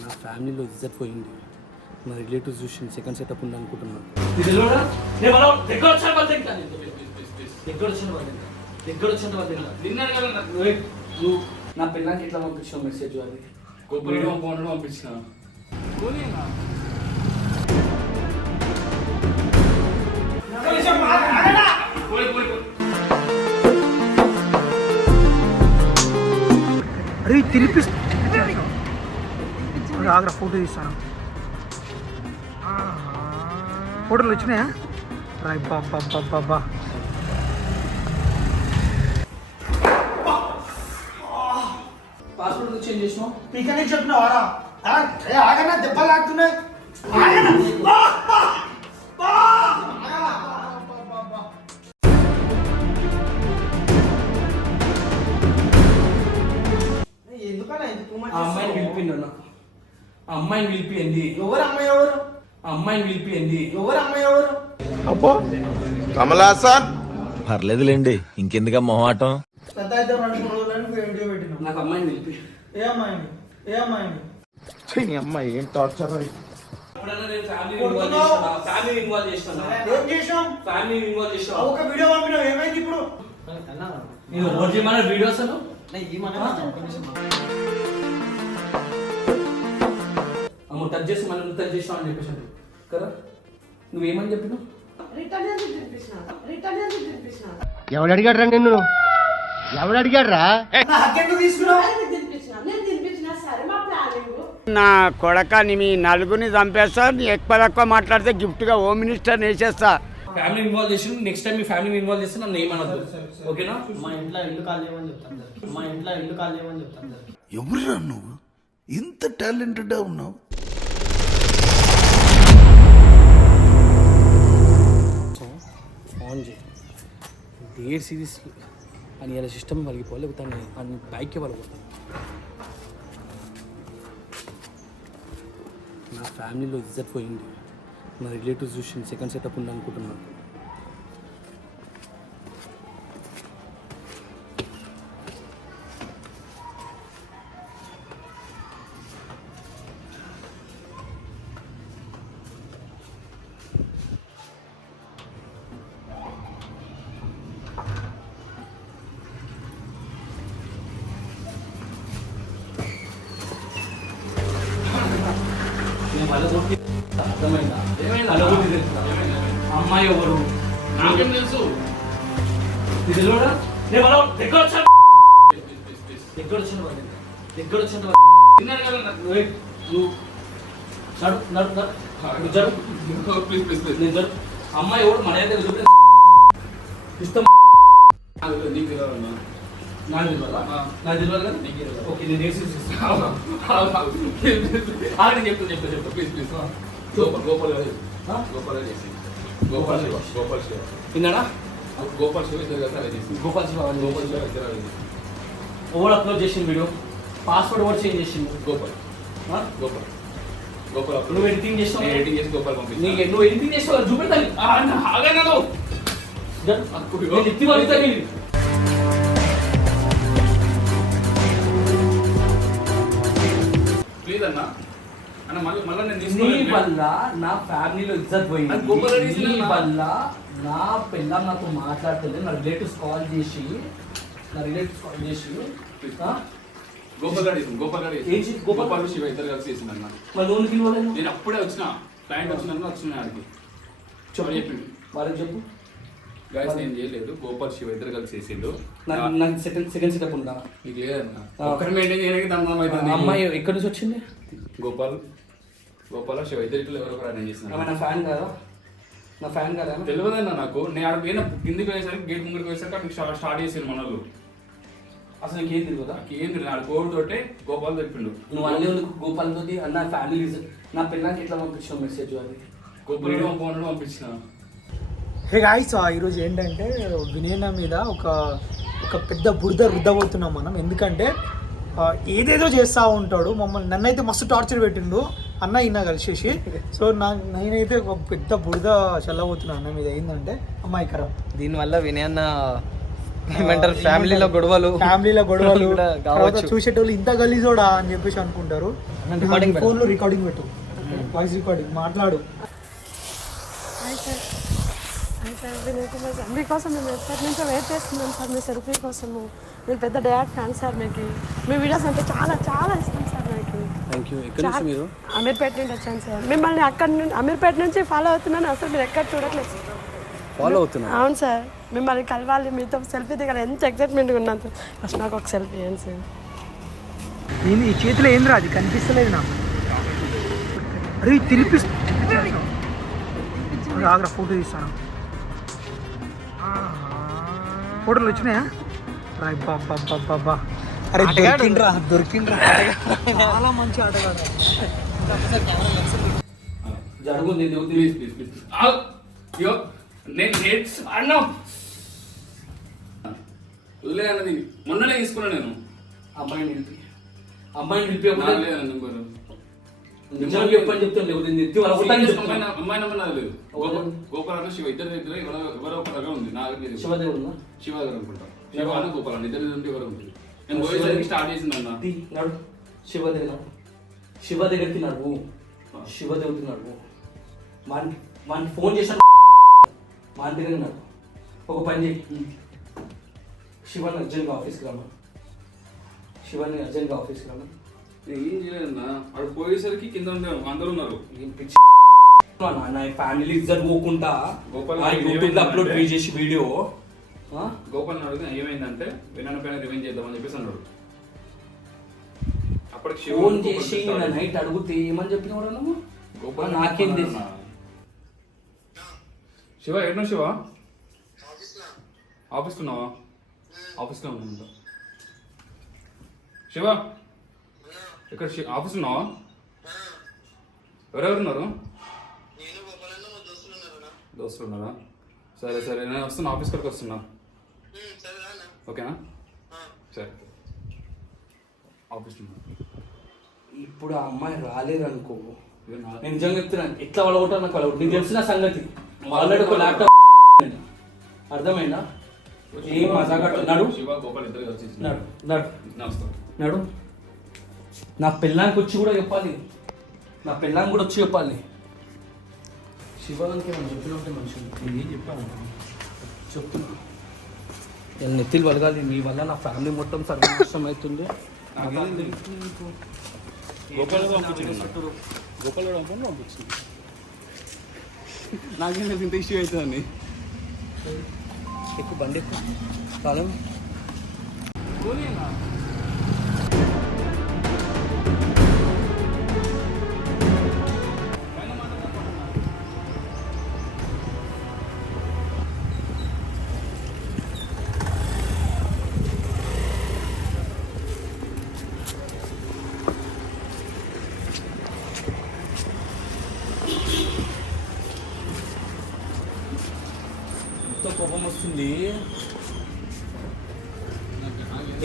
నా ఫ్యామిలీలో ఇజ్జత్ పోయింది. నా రిలేటివ్స్ చూసి సెకండ్ సెటప్ ఉంది అనుకుంటున్నాను. నా పిల్లలకి ఎట్లా పంపించావు మెసేజ్ అది కొబ్బరి పంపడం పంపించిన. అరే తిరిపి ఆగ్రా ఫోటో తీస్తాను. ఫోటోలు వచ్చినాయా? రాయ్ బాబా బాబా పాస్పోర్ట్ చేంజ్ చేసినావు? నీకనే చెప్పినావారా? ఆగన్నా దెబ్బలు ఆడుతున్నాయి. ఎందుకన్నా ఆ అమ్మాయిని? పిలిపిండు అమ్మాయిని పిలిపియండి. ఎవరు అమ్మాయి ఎవరు? అమ్మాయిని పిలిపియండి. ఎవరు అమ్మాయి ఎవరు? కమలాసన్ పర్లేదులేండి ఇంకెందుక మొహాటం పెద్ద అయితే రెండు మూడు రోజులని వీడియో పెట్టినాం. నాకు అమ్మాయిని పిలిపి. ఏ అమ్మాయిని? ఏ అమ్మాయిని? అమ్మాయి ఏం టార్చర్ ఎప్పుడైనా నేను ఫ్యామిలీ కొడుతున్నావు. ఇన్వాల్వ్ చేసిన ఫ్యామిలీ ఇన్వాల్వ్ చేసిన. ఏం చేసాం ఫ్యామిలీ ఇన్వాల్వ్ చేసిన. ఒక వీడియో పంపినావు ఏమైంది ఇప్పుడు? నేను అను అమ్మ టచ్ చేసి మళ్ళీ నువ్వు టచ్ చేసినావు అని చెప్పేసి అంటావు. కదా? నువ్వేమని చెప్పినావు? ఎవడు అడిగాడు రా నిన్ను ఎవడు అడిగాడు రా నా కొడకని మీ నలుగురిని చంపేస్తా నీ ఎక్కువ తక్కువ మాట్లాడితే గిఫ్ట్గా హోమ్ మినిస్టర్ వేసేస్తా. ఫ్యామిలీ ఇన్వాల్వ్ చేసి నెక్స్ట్ టైం మీ ఫ్యామిలీ ఇన్వాల్వ్ చేస్తే నన్ను ఏమనద్దు. ఓకేనా? మా ఇంట్లో ఇల్లు చేయమని చెప్తాను మా ఇంట్లో ఇల్లు చేయమని చెప్తాను సార్. ఎవరురా నువ్వు? ఇంత టాలెంటెడ్ ఉన్నావు. ఆన్ చేయి. డేర్ సిరీస్ అని ఇలా సిస్టమ్ పలిగిపోవాలి తను అని బైక్కి పలిపోతాను నా ఫ్యామిలీలో ఇజ్జత్ పోయింది. నా రిలేటివ్స్ చూసి సెకండ్ సెటప్ ఉందనుకుంటున్నాను నాకేం తెలుసు? ఇది? నేను వాళ్ళ దగ్గర వచ్చాను దగ్గర వచ్చిన. దగ్గర వచ్చిన వాళ్ళు నిన్న కదా నాకు నువ్వు నడు నడు నడు. జరు. Please please please. నేను జరు. అమ్మాయి ఎవరు? మన దగ్గర చూపి ఇష్టం. నాకు. ఓకే నేను AC please please Gopal Gopal garu? Gopal Gopal Shiva. Gopal Shiva. విన్నాడా? Gopal Shiva Gopal Shiva Gopal Shiva over upload చేసిన వీడియో పాస్వర్డ్ కూడా చేంజ్ చేసిండు. గోపాల్? గోపాల్. గోపాల్ నువ్వు ఎడిటింగ్ చేసినావు నేను ఎడిటింగ్ చేసి గోపాల్ నీకు పంపించాను నువ్వు ఎడిటింగ్ చేసావు చూపెడతాను నేను ఎత్తి పడుగుతా నేను ప్లీజ్ అన్న అన్న మళ్ళీ మళ్ళీ నేను నీ వల్ల నా ఫ్యామిలీలో ఇజ్జత్ పోయింది. నీ. వల్ల నా పిల్ల నాతో మాట్లాడుతుంది. నా రిలేటివ్స్ కాల్ చేసి నా రిలేటివ్స్ కాల్ చేసి? గోపాల్ గోపాల్ గోపాల్ శివ ఇద్దరు కలిసి చేసింది అన్న. మరి లోన్కి ఇవ్వలేదు? నేను అప్పుడే వచ్చిన. క్లయింట్ వచ్చిన వచ్చిన ఆడికి. చెప్పు. చెప్పిండు. వాళ్ళకి చెప్పు? గాయస్ నేను చేయలేదు. గోపాల్ శివ ఇద్దరు కలిసి చేసిండు. నాకు సెకండ్ సెకండ్ సెటప్ ఉందా? నీకు లేదన్న. ఒక్కరి మెయింటైన్ చేయడానికి దమ్మం అవుతుంది. అమ్మాయి ఎక్కడి నుంచి వచ్చింది? గోపాల్. గోపాల్ శివ ఇద్దరు ఇట్లా ఎవరో ఆమె చేసిన నా ఫ్యాన్ కదా? నా ఫ్యాన్ కదా? తెలియదన్న నాకు. నేను ఆడ పోయిన కిందికి పోయేసరికి గేట్ ముందుకు పోయేసరికి అక్కడ స్టా- స్టార్ట్ చేసారు మన వాళ్ళు అసలు నీకేం తెలియదు కదా? నాకు ఏం తెలియదు ఆడ కోవిడ్ తోటే గోపాల్ చెప్పిండు నువ్వు అన్నీ ఎందుకు గోపాల్ తోటి అన్న ఫ్యామిలీ నా పిల్లలకి ఎట్లా పంపించావు మెసేజ్ అది? గోపాల్ పంపడం పంపించిన. హే గాయస్ ఈరోజు ఏంటంటే వినయన మీద ఒక ఒక పెద్ద బురద రుద్దబోతున్నాం మనం. ఎందుకంటే ఏదేదో చేస్తూ ఉంటాడు. మమ్మల్ని నన్నైతే మస్తు టార్చర్ పెట్టిండు. అన్న ఇన్న కలిసేసి. సో నా నేనైతే ఒక పెద్ద బురద చల్లబోతున్నాను అన్న మీద. ఏంటంటే అమ్మాయి కరం. దీనివల్ల వినయన్న ఏమంటారు? ఫ్యామిలీలో గొడవలు ఫ్యామిలీలో గొడవలు. తర్వాత. చూసేటోళ్ళు ఇంత గలీజోడా? అని చెప్పేసి అనుకుంటారు. రికార్డింగ్ ఫోన్లో రికార్డింగ్ పెట్టు. వాయిస్ రికార్డింగ్ మాట్లాడు. మీకోసం మేము ఎప్పటి నుంచో వెయిట్ చేస్తున్నాం సార్. మీ సెల్ఫీ కోసము. నేను పెద్ద డయాడ్ ఫ్యాన్ సార్ మీకు. మీ వీడియోస్ అంటే చాలా చాలా ఇష్టం సార్ నాకు. థ్యాంక్ యూ ఎక్కడి నుంచి మీరు? అమీర్పేట నుండి వచ్చాను సార్. మిమ్మల్ని అక్కడ నుండి అమీర్పేట నుంచి ఫాలో అవుతున్నాను. అసలు మీరు ఎక్కడ చూడట్లేదు సార్. ఫాలో అవుతున్నా అవును సార్. మిమ్మల్ని కలవాలి మీతో సెల్ఫీ దిగాలి. ఎంత ఎక్సైట్మెంట్గా ఉన్నాను సార్. ఫస్ట్ నాకు ఒక సెల్ఫీ ఏంటి సార్. ఏంది ఈ చేతిలో ఏందిరా అది? కనిపిస్తలేదు నాకు. అరే తినిపి అరే ఆగ్రా ఫోటో తీస్తాను. ఫోటోలు వచ్చినాయా? రాయ్ బాబా బాబా అరే దొరికిండ్రా దొరికిండ్రా. చాలా మంచి ఆటగాడు. జరుగుంది ప్లీజ్ ప్లీజ్ ప్లీజ్. అయ్యో నేను అన్నా. వదిలే అన్నది మొన్ననే తీసుకున్నా నేను. అమ్మాయిని నిలిపి. అమ్మాయిని నిలిపి నెంబర్ నిజంగా చెప్పని చెప్తాను కొట్టాలని చెప్తాను అమ్మాయి అమ్మాయి నెంబర్ నాకు లేదు. గోపాల్ గోపాల్ అన్న శివ ఇద్దరు దగ్గర ఎవరో ఎవరో ఒక దగ్గర ఉంది. నాకు లేదు. శివదేవుడు ఉందా? శివ దగ్గర అనుకుంటా. శివ అన్న గోపాల్ అన్న ఇద్దరు ఉంటే ఎవరు ఉంది నేను పోయేసరికి స్టార్ట్ చేసింది అన్న తీ, నడు. శివ దగ్గర. శివ దగ్గరికి నడువు. శివ దగ్గరికి నడువు. వానికి వానికి ఫోన్ చేశాను వాని దగ్గర నడు. ఒక పని చేయి. శివని అర్జెంట్గా ఆఫీస్కి రమ్మా. శివని అర్జెంట్గా ఆఫీస్కి రమ్మా. నేను ఏం చేయలేదన్న. అక్కడ పోయేసరికి కింద ఉండే అందరూ ఉన్నారు. ఏం పిచ్చి నా- ఫ్యామిలీ ఇద్దరు పోకుండా యూట్యూబ్లో అప్లోడ్ చేసి వీడియో. ఆ? గోపాల్ అడిగితే ఏమైందంటే వినాయన పైన రివెంజ్ చేద్దామని చెప్పేసి అన్నాడు. అప్పటికి శివ ఫోన్ చేసి నైట్ అడిగితే ఏమని చెప్పినవాడు నువ్వు గోపాల్ నాకేం తెలుసు. శివ ఎన్నో శివ? ఆఫీస్లో. ఉన్నావా ఆఫీస్లో ఉన్నా శివ ఇక్కడ ఆఫీస్లో ఉన్నావా ఎవరెవరు ఉన్నారు దోస్తులు ఉన్నారా? సరే సరే నేను వస్తున్నా ఆఫీస్ కడికి వస్తున్నా. ఓకేనా? సరే. ఇప్పుడు ఆ అమ్మాయి రాలేదనుకో నేను నిజంగా చెప్తున్నాను ఎట్లా వాళ్ళగొట్టారు నాకు వాళ్ళ నీకు తెలిసిన సంగతి. ఆల్రెడీ ఒక ల్యాప్టాప్ అర్థమైందా? ఏం మజాగా నడు. నడు నడు. నడు. నా పిల్లానికి వచ్చి కూడా చెప్పాలి. నా పిల్లానికి కూడా వచ్చి చెప్పాలి. శివానికి ఏమైనా చెప్పినట్టే మనిషి నేను ఏం చెప్పాను? చెప్తున్నా. నేను నెత్తిలు వలగాలి మీ వల్ల నా ఫ్యామిలీ మొత్తం సర్వనాశనం అవుతుంది. గోపాల్ పంపించింది. నాకేం ఇంత ఇష్యూ అవుతుందండి ఎక్కువ బండి ఎక్కువ.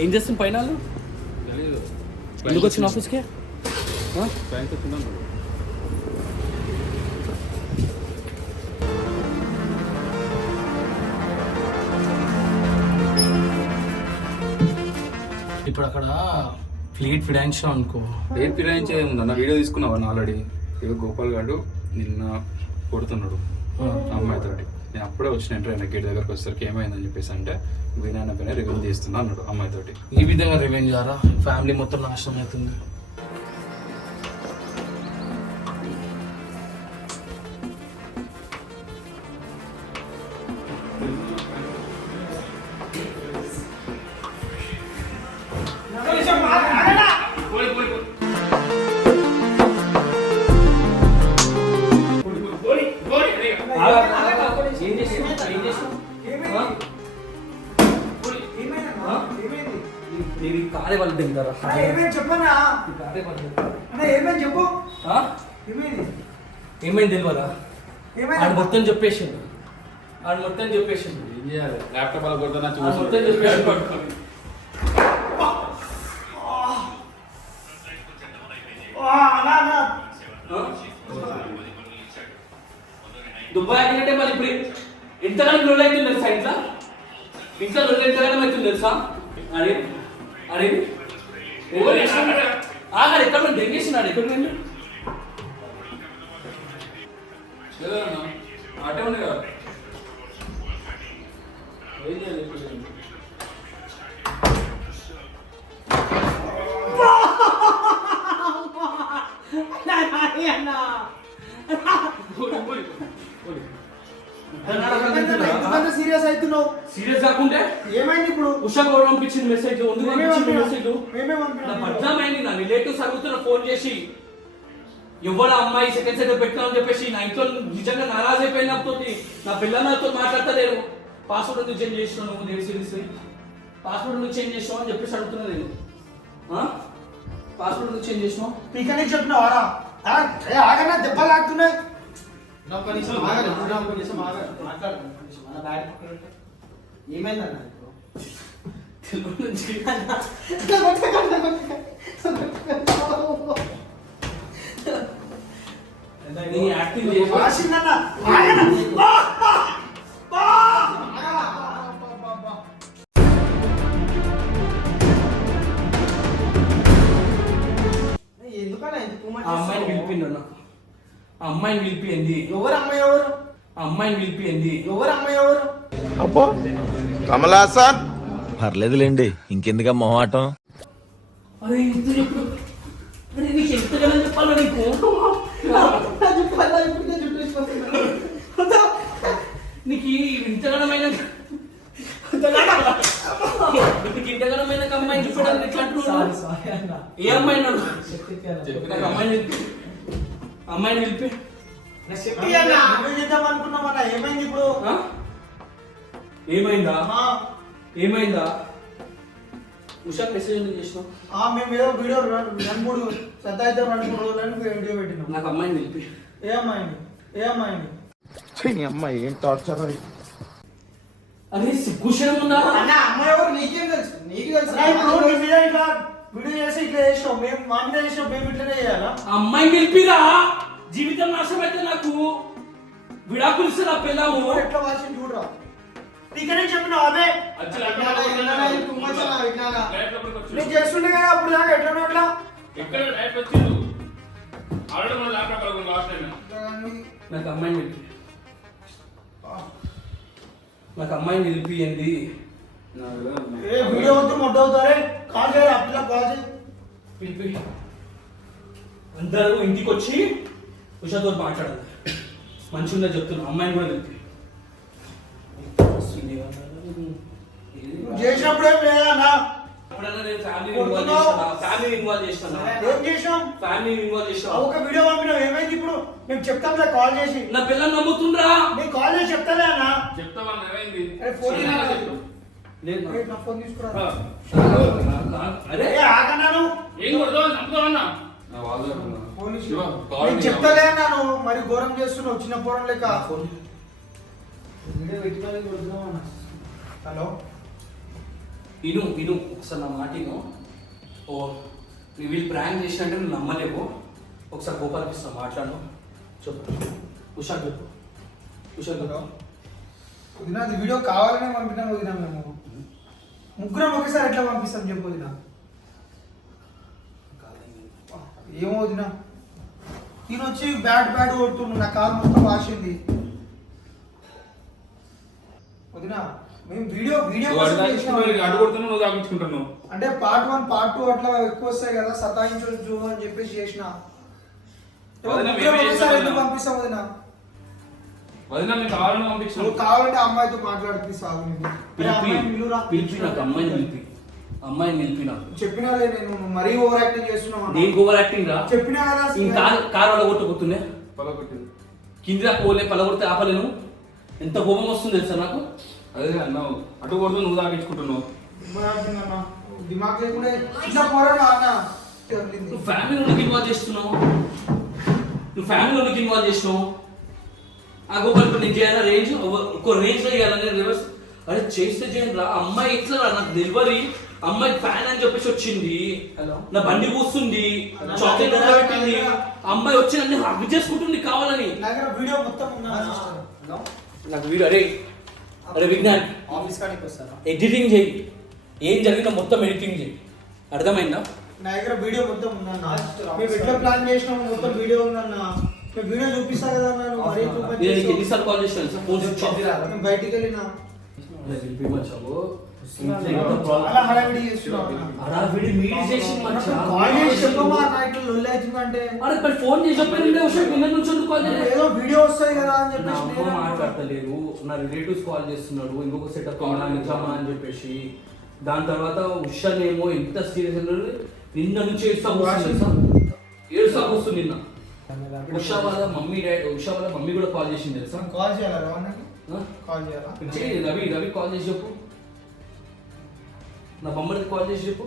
ఏం చేస్తుంది పైన ఎందుకు వచ్చిన ఆఫీస్కి? ఇప్పుడు అక్కడ ఫ్లీట్ ఫిడాన్షియల్ అనుకో. రేపు ఫిరాయించే ఉందన్న వీడియో తీసుకున్నావా? ఆల్రెడీ. ఇక గోపాల్ గారు నిన్న కొడుతున్నాడు. అమ్మాయి తోటి. నేను అప్పుడే వచ్చిన ఆయన గేట్ దగ్గరకు వచ్చేసరికి ఏమైందని చెప్పేసి అంటే వినాయన పైన రివెంజ్ చేస్తున్నా అన్నాడు అమ్మాయి తోటి ఈ విధంగా రివెంజ్ ద్వారా ఫ్యామిలీ మొత్తం నాశనం అవుతుంది. చెప్పనా? చెప్పు? ఆ? ఏమైంది? ఏమైంది తెలియదా ఏమైంది ఆడు మొత్తం చెప్పేసిండు. ఆడు మొత్తం చెప్పేసిండు. ఏం చేయాలి? ల్యాప్టాప్ అలా ఆడు మొత్తం చెప్పేసిండు. దుబాయ్ ఆగినట్టే మరి ఇప్పుడు ఎంతగానో లొల్లి అవుతుంది తెలుసా ఇంట్లో? ఇంట్లో లొల్లి ఎంతగానో అవుతుంది తెలుసా? అరే అరే. ఎవరు చేసిన ఆగాడు ఎక్కడ నుండి దెంగేసినాడు ఎక్కడ నుండి లేదన్నా అటే ఉంది కదా ఏం చేయాలి ఇప్పుడు నేను? ఎందుకంత సీరియస్ అవుతున్నావు సీరియస్ కాకుంటే? ఏమైంది ఇప్పుడు? ఉషా గౌరవ్ పంపించిన మెసేజ్ ఎందుకు పంపించిన. మెసేజ్ నా పంపినాం. బద్నామైంది నా రిలేటివ్స్ అడుగుతున్న ఫోన్ చేసి ఎవరు అమ్మాయి సెకండ్ సెకండ్ పెట్టినామని చెప్పేసి నా ఇంట్లో నిజంగా నారాజ్ అయిపోయినతో నా పిల్ల నాతో మాట్లాడతలేరు. పాస్వర్డ్ ఎందుకు చేంజ్ చేసినావు నువ్వు దేవి సీరియస్లీ పాస్వర్డ్ ఎందుకు చేంజ్ చేసినావు అని చెప్పేసి అడుగుతున్నా నేను. పాస్వర్డ్ ఎందుకు చేంజ్ చేసినావు? నీకనే చెప్పినావారా ఆ, ఏ, ఆగనా దెబ్బలు ఆడుతున్నాయి నా ఒక్క నిమిషం ఆగండి ఏమైందన్న తెలుగు నుంచి నీ యాక్టింగ్ చేసి వాసిందన్న ఆగనా? బా, బా, బా. ఎందుకన్నా ఇంత too much ఆ అమ్మాయిని? పిలిపిండు అమ్మాయిని పిలిపియండి ఎవరు అమ్మాయి ఎవరు? అమ్మాయిని పిలిపియండి ఎవరు అమ్మాయి ఎవరు? కమలాసన్ పర్లేదులేండి ఇంకెందుక మొహమాటం? చెప్పు నీకు ఇంతగణమైన నీకు ఇంతగణమైన అమ్మాయిని చెప్పడానికి ఎట్లా ఏ అడుగు? చెప్పిన అమ్మాయిని చెప్పి చెప్పి ఏమైంది ఇప్పుడు? ఏమైందా? ఆ, ఏమైందా? ఉషా మెసేజ్ ఎందుకు చేసినావు? ఆ, మేము ఏదో వీడియో రెండు రెండు మూడు సత్తాయితే రెండు మూడు రోజులని వీడియో పెట్టినాం. నాకు అమ్మాయిని పిలిపి. ఏ అమ్మాయిని? ఏ అమ్మాయిని? అమ్మాయి ఏం టార్చర్ అరే సిగ్గుషయం ఉందా? అన్న అమ్మాయి ఎవరు? నీకేం తెలుసు? నీకు తెలుసు. ఇప్పుడు మీద ఇట్లా వీడియో చేసి ఇట్లా చేసినావు. మేము మా మీద చేసినావు మేము ఇట్లనే చేయాలా? అమ్మాయిని జీవితం నాశనం అయితే నాకు విడాకులు ఇస్తే నా పిల్లము నువ్వు ఎట్లా వాసింది చూడరా? నీకనే అన్న, విజ్ఞాన. నేను చేస్తుండే కదా అప్పుడు దాకా ఎట్లా ఎట్లా ఎక్కడ ఆల్రెడీ మన ల్యాప్టాప్ అలా లాస్ట్ టైం నాకు అమ్మాయిని నాకు అమ్మాయిని పిలిపియండి. ఏ వీడియో వద్దు మొట్ట అవుతారే కాల్ చేయరా పిల్ల కాల్ చేయి. పిలిపి. అందరూ ఇంటికి వచ్చి ఉషాతో మాట్లాడాలి. మంచిగా ఉందని చెప్తున్నా అమ్మాయిని కూడా పిలిపి. ఆ చేసిన ఒక వీడియో ఏమైంది ఇప్పుడు? మేము చెప్తాంలే కాల్ చేసి. నా పిల్లలు నమ్ముతుండ్రా? నేను కాల్ చేసి చెప్తాలే అన్న. చెప్తావా ఏమైంది? అరే ఫోన్. లేదు ఫోన్ తీసుకురా. అరే. ఏ ఆగన్నాను. చెప్తాలే అన్నాను మరి ఘోరం చేస్తున్నావు చిన్న పోరం లెక్క. హలో? విను విను. ఒకసారి నా మాట విను. ఓ వీళ్ళు ప్రాంక్ చేసినట్టే నువ్వు నమ్మలేవు. ఒకసారి గోపాలకి ఇస్తాను మాట్లాడు చెప్పు ఉషా చెప్పు. ఉషా చెప్పు. వదిన అది వీడియో కావాలనే పంపినాం వదిన మేము. ముగ్గురం ఒకేసారి ఎట్లా పంపిస్తాం చెప్పు వదిన. ఏమో వదిన. ఈయన వచ్చి బ్యాట్ బ్యాట్ కొడుతుండు నా కాలు మొత్తం వాసింది. వదిన మేము వీడియో వీడియో నువ్వు అంటే పార్ట్ వన్ పార్ట్ టూ అట్లా ఎక్కువ వస్తాయి కదా సతాయించవచ్చు అని చెప్పేసి చేసిన. పంపిస్తాం వదిన? వదిన కావాలని నువ్వు పంపించాను కావాలంటే అమ్మాయితో సాగు పిలిపి నాకు అమ్మాయిని పిలిపి. అమ్మాయిని నాకు. చెప్పినాలే నేను మరీ ఓవర్ యాక్టింగ్ చేస్తున్నావు ఓవర్ యాక్టింగ్ రా? చెప్పినా కదా కార్ కొట్టుకుతుండే? పొలగొట్టింది కింది పోలే పలగొడితే ఆపలేను. ఎంత కోపం వస్తుంది తెలుసా నాకు? అదే అన్నావు అటు కొడుతూ నువ్వు తాగించుకుంటున్నావు. అన్న దిమాగ్ లేకుండా చిన్న పోరాడు అన్న నువ్వు ఫ్యామిలీలోకి ఇన్వాల్వ్ చేస్తున్నావు. నువ్వు ఫ్యామిలీలోకి ఇన్వాల్వ్ చేసినావు ఆ గోపాల్ నేను చేయాలా రేంజ్ ఒక రేంజ్ చేయాలని రివర్స్ అరే చేస్తే చేయండి రా అమ్మాయి ఇట్లా రా నాకు డెలివరీ అమ్మాయి ఫ్యాన్ అని చెప్పేసి వచ్చింది. హలో. నా బండి కూస్తుంది. చాక్లెట్ పెట్టింది. అమ్మాయి వచ్చి నన్ను హగ్ చేసుకుంటుంది కావాలని. వీడియో మొత్తం నాకు వీడు అరే అరే విజ్ఞాన్ ఆఫీస్ కాడికి వస్తారా? ఎడిటింగ్ చేయి. ఏం జరిగినా మొత్తం ఎడిటింగ్ చేయి. అర్థమైందా? నా దగ్గర వీడియో మొత్తం ఉందన్న మేము ఎట్లా ప్లాన్ చేసినాము మొత్తం వీడియో ఉందన్న మేము వీడియో చూపిస్తా కదా అన్న నువ్వు మరీ too much నేను నీకు చేస్తావు. ఎన్నిసార్లు కాల్ చేసినా సార్? ఫోన్ బయటికి వెళ్ళినా. హడావిడి చేస్తున్నావు. హడావిడి చేసి కాల్ చేసి నా ఇట్లా లొల్లి అవుతుందంటే. అరే మరి ఫోన్ చేసి చెప్పారు ఉండే విషయం నిన్న నుంచి ఎందుకు కాల్ చేయలేదు ఏదో వీడియో వస్తాయి కదా అని నా చెప్పేసి అమ్మ నేను మాట్లాడతలేరు నా రిలేటివ్స్ కాల్ చేస్తున్నాడు. ఇంకొక సెటప్ కావాలా నిజమా అని చెప్పేసి. దాని తర్వాత ఉషానేమో ఎంత సీరియస్ అన్నాడు నిన్న నుంచి ఏడుస్తా వస్తుంది తెలుసా? ఏడుస్తా వస్తుంది నిన్న. ఉషా వాళ్ళ మమ్మీ డాడీ ఉషా వాళ్ళ మమ్మీ కూడా కాల్ చేసింది తెలుసా? కాల్ చేయాలా? కాల్ చేయాలా? చేయి రవి రవి కాల్ చేసి చెప్పు. నా బొమ్మడికి కాల్ చేసి చెప్పు.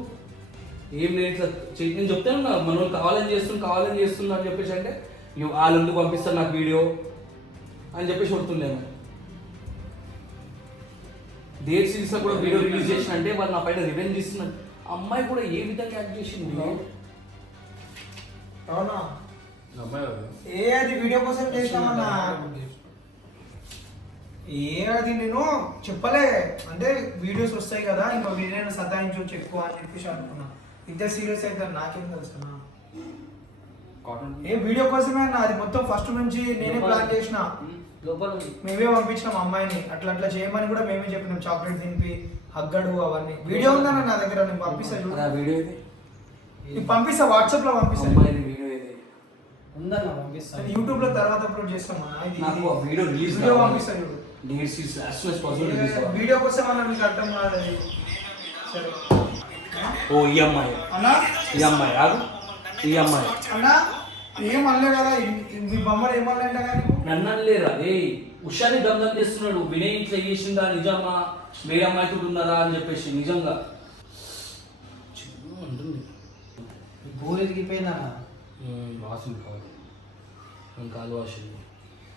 ఏం లేదు ఇట్లా నేను చెప్తాను నా మనం కావాలని చేస్తున్నా కావాలని చేస్తున్నా అని చెప్పేసి అంటే వాళ్ళు ఎందుకు పంపిస్తారు నాకు వీడియో? అని చెప్పేసి కొడుతుండేమో డేట్ సిరీస్లో కూడా వీడియో రిలీజ్ చేసిన అంటే వాళ్ళు నా పైన రివెంజ్ ఇస్తున్నారు అమ్మాయి కూడా ఏ విధంగా యాక్ట్ చేసింది అవునా. ఏ అది వీడియో కోసం చేసినామన్నా? ఏ అది నేను చెప్పలే. అంటే వీడియోస్ వస్తాయి కదా ఇంకా వీడియో సతాయించవచ్చు ఎక్కువ అని చెప్పేసి అనుకున్నా. ఇంత సీరియస్ అయితే నాకేం తెలుసు ఏ వీడియో కోసమే అన్న అది మొత్తం ఫస్ట్ నుంచి నేనే ప్లాన్ చేసిన. లోపల ఉంది. మేమే పంపించినాం అమ్మాయిని. అట్లా అట్లా చేయమని కూడా మేమే చెప్పినాం. చాక్లెట్ తినిపి హగ్గడు అవన్నీ. వీడియో ఉందన్న నా దగ్గర నేను పంపిస్తా చూడు. వీడియో వాట్సాప్లో పంపిస్తా. ఉందన్న పంపిస్తాను యూట్యూబ్లో తర్వాత అప్లోడ్ చేస్తామన్నా ఇది నాకు ఆ వీడియో రిలీజ్ వీడియో పంపిస్తా చూడు. Date series as soon as possible video కోసం అన్న మీకు అర్థం కాదు. సరే. ఓ ఈ అమ్మాయి అన్నా? ఈ అమ్మాయి ఆగు. ఈ అమ్మాయి అన్నా ఏం అనలే కదా మీ బొమ్మలు ఏమన్నా కానీ నన్ను అనలేరా రే ఉషాని దమ్దం చేస్తున్నాడు. వినయ్ ఇట్లా చేసిందా? నిజమా? వేరే అమ్మాయితో ఉన్నారా అని చెప్పేసి నిజంగా. ఉంటుంది. బోర్ ఎదిగిపోయిందన్న వాసింది కాదు. కాలు వాసింది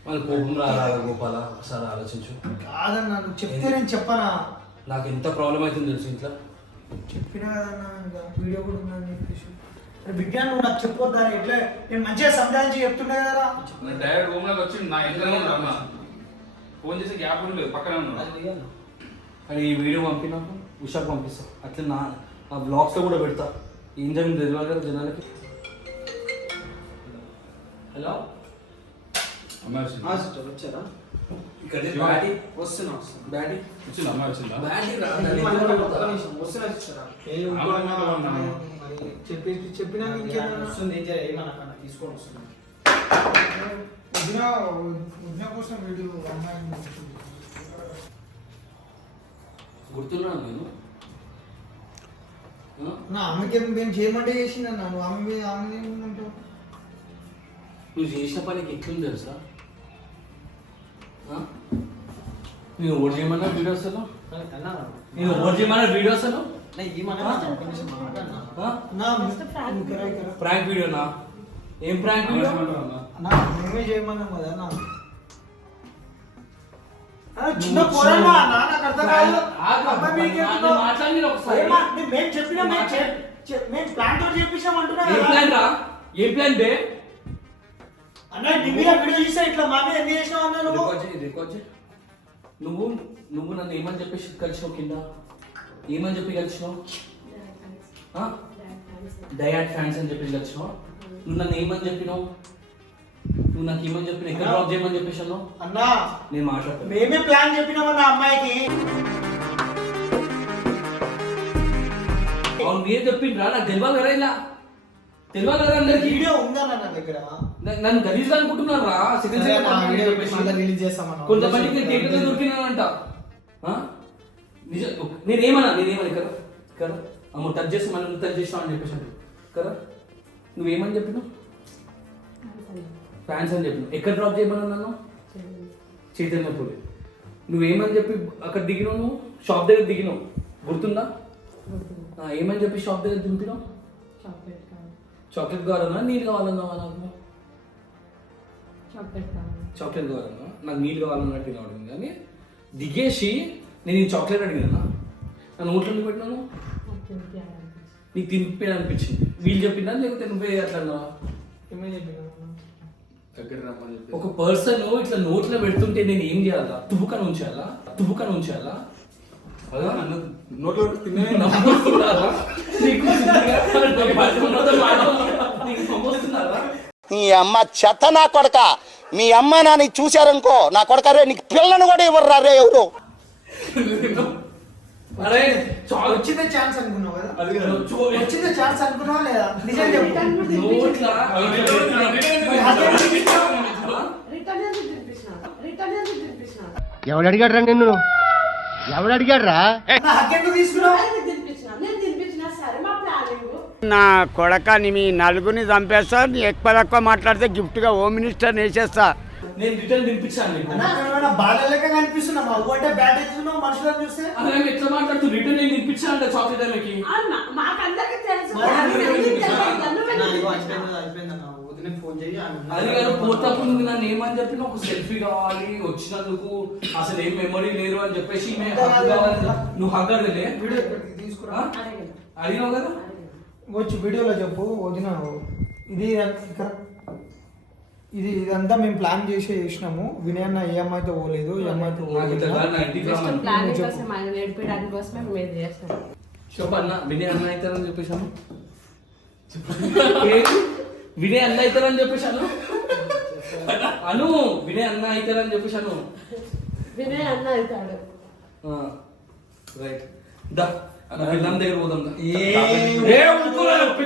మళ్ళీ కోపం రారా గోపాల? ఒకసారి ఆలోచించు. కాదన్నా నువ్వు చెప్తే నేను చెప్పనా? నాకు ఎంత ప్రాబ్లం అవుతుంది తెలుసు ఇంట్లో? చెప్పినా కదన్నా ఇంకా వీడియో కూడా ఉందని చెప్పేసి. బిడ్డ నువ్వు నాకు చెప్పొద్దా? ఎట్లా నేను మంచిగా సంధానించి చెప్తుండే కదా డైరెక్ట్ రూమ్లోకి వచ్చి నా ఇంట్లో అన్న ఫోన్ చేసి గ్యాప్ కూడా లేదు పక్కనే ఉన్నాడు. అని ఈ వీడియో పంపినాకు ఉషాకు పంపిస్తా. అట్లా నా ఆ బ్లాగ్స్లో కూడా పెడతా. ఏం జరిగింది తెలియాలి కదా జనాలకి? హలో? వచ్చారా? వస్తున్నా వస్తున్నా. చెప్పినా ఇంకేదన్నా వస్తుంది ఏమన్నా తీసుకొని వస్తున్నా కోసం వీడియో. గుర్తున్నాను నేను? నా ఆమెకి మేము చేయమంటే చేసింది అన్న నువ్వు ఆమె ఆమె నువ్వు చేసిన పనికి ఎట్లుంది తెలుసా? నేను ఓడి చేయమన్నా వీడియో అసలు నేను ఓడి చేయమన్నా వీడియో అసలు ప్రాంక్ వీడియోనా ఏం ప్రాంక్ వీడియో మేమే చేయమన్నాం కదా చిన్న నాకు అర్థం కాదు? మాట్లాడి ఒకసారి. మేము- చెప్పినా మేము చే- చే- మేము ప్లాన్ తోటి చేపించాం అంటున్నా ఏం కదా. ప్లాన్ రా? ఏం ప్లాన్ బే? అన్న నీ మీద వీడియో చూస్తే ఇట్లా మా మీద ఎన్ని చేసినావు అన్న నువ్వు? రికార్డ్ చేయి రికార్డ్ చేయి. నువ్వు నువ్వు నన్ను ఏమని చెప్పేసి కలిసినావు కింద? ఏమని చెప్పి కలిసినావు? డయాట్ ఫ్యాన్స్ అని చెప్పేసి కలిసినావు? నువ్వు నన్ను ఏమని చెప్పినావు? నువ్వు నాకు ఏమని చెప్పిన ఎక్కడ డ్రాప్ చేయమని చెప్పేసి అన్నావు? అన్నా. నేను మాట్లాడతాను. మేమే ప్లాన్ చెప్పినామన్న అమ్మాయికి. అవును మీరు చెప్పిండ్రా నాకు తెలియాలి కదా ఇలా. తెలియాలి కదా అందరికి. వీడియో ఉందన్న నా దగ్గర. నన్ను గలీజ్ అనుకుంటున్నారు రా రిలీజ్ చేస్తామన్నా కొంతమందికి నేను థియేటర్లో దొరికినానంట ఆ? నిజం నేనేమన్నా నేనేమన్నా కదా కదా అమ్మ టచ్ చేసి మనం టచ్ చేసినావు అని చెప్పేసి అంటారు కదా నువ్వేమని చెప్పినావు? ఫ్యాన్స్ అని చెప్పినావు. ఎక్కడ డ్రాప్ చేయమని నన్ను? చైతన్యపూరి నువ్వేమని చెప్పి అక్కడ దిగినావు నువ్వు? షాప్ దగ్గర దిగినావు. గుర్తుందా? ఏమని చెప్పి షాప్ దగ్గర దింపినావు? చాక్లెట్ కావాలి చాక్లెట్ కావాలన్నా నీళ్ళు కావాలన్నావా నాకు? చాక్లెట్ కావాలి చాక్లెట్ కావాలన్నా? నాకు నీళ్ళు కావాలన్నట్టు కావడం కానీ దిగేసి నేను ఈ చాక్లెట్ అడిగినా? నా నోట్లో పెట్టినాను? నీకు తినిపోయి అనిపించింది. వీళ్ళు చెప్పినా లేకపోతే నువ్వే అట్లా దగ్గర రమ్మని ఒక పర్సన్ ఇట్లా నోట్లో పెడుతుంటే నేను ఏం చేయాలా? తుపుకను ఉంచాలా? తుపుకను ఉంచాలా? నోట్లో నీ అమ్మ చెత్త నా కొడక. మీ అమ్మ నాన్న చూశారనుకో నా కొడక రే నీకు పిల్లను కూడా ఇవ్వరు రే ఎవరు? వచ్చిందే ఛాన్స్ అనుకున్నావు కదా? వచ్చిందే ఛాన్స్ అనుకున్నావా లేదా? నిజం చెప్పు. ఎవడు అడిగాడ్రా నిన్ను? ఎవడు అడిగాడ్రా? నా హక్కు ఎందుకు తీసుకున్నావు ఎందుకు తినిపించిన నేను తినిపించిన సరే మా ప్లానింగ్ నా కొడక నీ మీ నలుగురిని చంపేస్తా నీ ఎక్కువ తక్కువ మాట్లాడితే గిఫ్ట్గా హోమ్ మినిస్టర్ వేసేస్తా నేను రిటర్న్ ఏమైనా బాల లెక్క కనిపిస్తున్నా మా అవ్వ అంటే బ్యాట్ ఎత్తున్నావు మనుషులను చూస్తే? అరే ఎట్లా మాట్లాడుతూ రిటర్న్ నేను తినిపించాను అంటే చాక్లెట్ ఆమెకి మాకందరికి తెలుసు. మరి అది నువ్వు ఎందుకు ఎందుకు తెలియదు? నువ్వే అన్నా, ఇదిగో తినిపించినావు. అయిపోయింది అయిపోయిందన్న వదినకి ఫోన్ చేయి ఆమె ఉన్నది. అది గారు పోతప్పుడు నువ్వు నన్ను ఏమని చెప్పిన ఒక సెల్ఫీ కావాలి వచ్చినందుకు అసలు ఏం మెమరీ లేదు అని చెప్పేసి ఈమె హగ్ కావాలి నువ్వు హగ్ అడగలే? అడిగినావు కదా? వచ్చి వీడియోలో చెప్పు వదిన ఇది ఇక్కడ ఇది ఇదంతా మేము ప్లాన్ చేసి చేసినాము. వినయ్ అన్న ఏ అమ్మాయితో పోలేదు ఏ అమ్మాయితో నాకు ఇంత కాదు, నా ఇంటికి జస్ట్ రమ్మని. ప్లానింగ్ కోసం ఆయన నేర్పించడానికి కోసమే మేము ఇది చేస్తాం. చెప్పు అన్న వినయ్ అన్న అవుతారని చెప్పేశాను? వినయ్ అన్న అవుతారని చెప్పేశాను అను వినయ్ అన్న అవుతారని చెప్పేశాను వినయ్ అన్న అవుతాడు. రైట్. దా దగ్గర పోదాం. ఏ-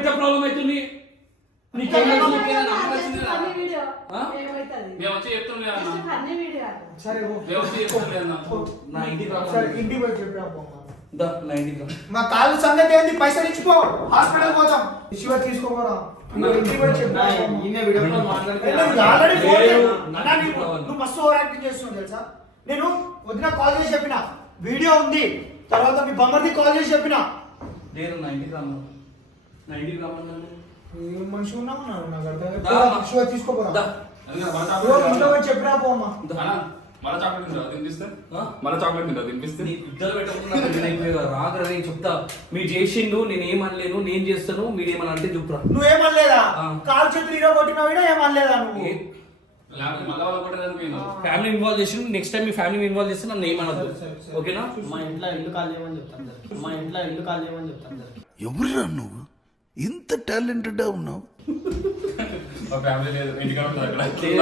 ప్రాబ్లం అవుతుంది. మా. కాళ్ళు సంగతి ఏంది? పైసలు ఇచ్చిపో. హాస్పిటల్ పోతాం. శివ తీసుకోపోరా. నువ్వు మస్తు ఓవర్ యాక్టింగ్ చేస్తున్నావు తెలుసా? నేను వదిన కాల్ చేసి చెప్పిన. వీడియో ఉంది. తర్వాత మీ బొమ్మర్ది కాల్ చేసి చెప్పిన? లేదు నా ఇంటికి రమ్మను నా ఇంటికి రమ్మన్నాను. ఏం మనిషి ఉన్నావు నాకు అర్థం దా, కాదు. తీసుకోపోరా మన ఇదిగో చాక్లెట్ ఇంట్లో పోయి మన చాక్లెట్ తింటావా తినిపిస్తే? ఆ? మన చాక్లెట్ తింటావా తినిపిస్తే? నీ ఇద్దరు పెట్టకుండా రాగరా నేను చెప్తా. మీరు చేసిండు నేను ఏమనలేను నేను చేస్తాను మీరు ఏమని అంటే చెప్పురా నువ్వేమనలేదా? ఆ. కాలు చేతులు ఇరో కొట్టినా కూడా ఏమనలేదా నువ్వు? ఫ్యామిలీ ఇన్వాల్వ్ చేసి నెక్స్ట్ టైం మీ ఫ్యామిలీ ఇన్వాల్వ్ చేస్తే నన్ను ఏమనద్దు. ఓకేనా మా ఇంట్లో ఇల్లు కాల్ చేయమని చెప్తాను సార్? మా ఇంట్లో ఇల్లు కాల్ చేయమని చెప్తాను సార్? ఎవరురా నువ్వు? ఇంత టాలెంటెడ్ ఉన్నావు.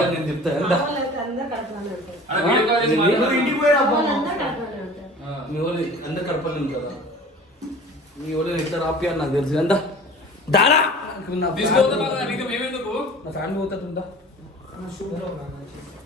నేను చెప్తా మా దా. వాళ్ళు అయితే అందరూ ఉంటారు పోయిరా మా వాళ్ళు ఎట్లా రాపి నాకు తెలుసు ఎంత దారా! నా ఫ్యామిలీ పోతుందా の症状が同じですか